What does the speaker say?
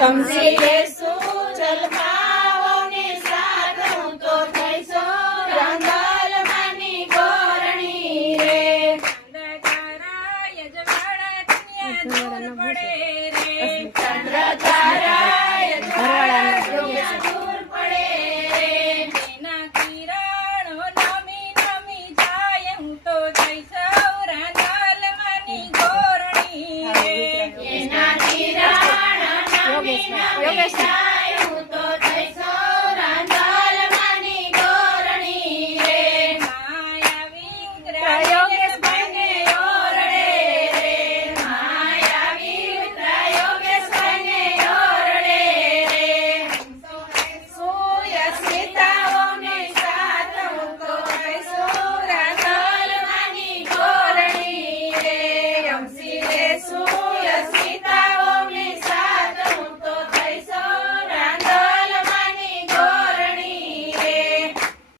તમસી લેશું જલપાઓની સાથ હું તો થઈશું રાંધલમાની ગોરણી રે. તારા યજવાડા દુનિયા દૂર પડે રે. ચંદ્ર તારા યજવાડા દુનિયા દૂર પડે રે. એના કિરણો નમી નમી જાય હું તો થઈશું રાંધલમાની ગોરણી રે. એના કિરણ નમી નમી જાય